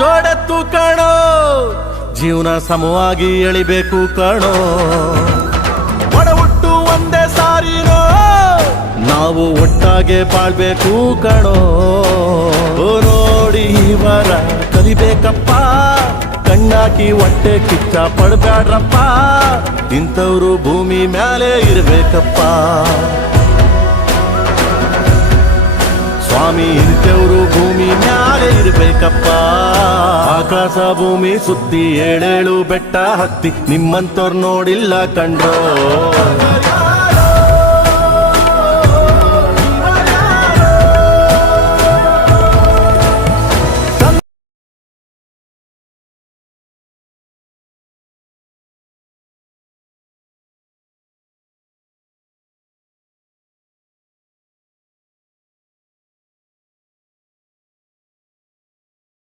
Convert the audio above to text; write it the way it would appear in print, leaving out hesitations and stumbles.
ಜೋಡೆತ್ತು ಕಣೋ, ಜೀವನ ಸಮವಾಗಿ ಎಳಿಬೇಕು ಕಣೋ. ಒಡ ಹುಟ್ಟು ಒಂದೇ ಸಾರಿನೋ, ನಾವು ಒಟ್ಟಾಗೆ ಬಾಳ್ಬೇಕು ಕಣೋ. ನೋಡಿ ವರ ಕಲಿಬೇಕಪ್ಪ, ಕಣ್ಣಾಕಿ ಹೊಟ್ಟೆ ಕಿಚ್ಚ ಪಡ್ಬ್ಯಾಡ್ರಪ್ಪ. ಇಂಥವ್ರು ಭೂಮಿ ಮ್ಯಾಲೆ ಇರ್ಬೇಕಪ್ಪ ಸ್ವಾಮಿ, ಇಂಥವ್ರು ಭೂಮಿ ಮ್ಯಾಲೆ ಇರ್ಬೇಕಪ್ಪ. ಆಕಾಶ ಭೂಮಿ ಸುತ್ತಿ 7 ಬೆಟ್ಟ ಹತ್ತಿ ನಿಮ್ಮಂತವ್ರು ನೋಡಿಲ್ಲ ಕಂಡ್ರೋ.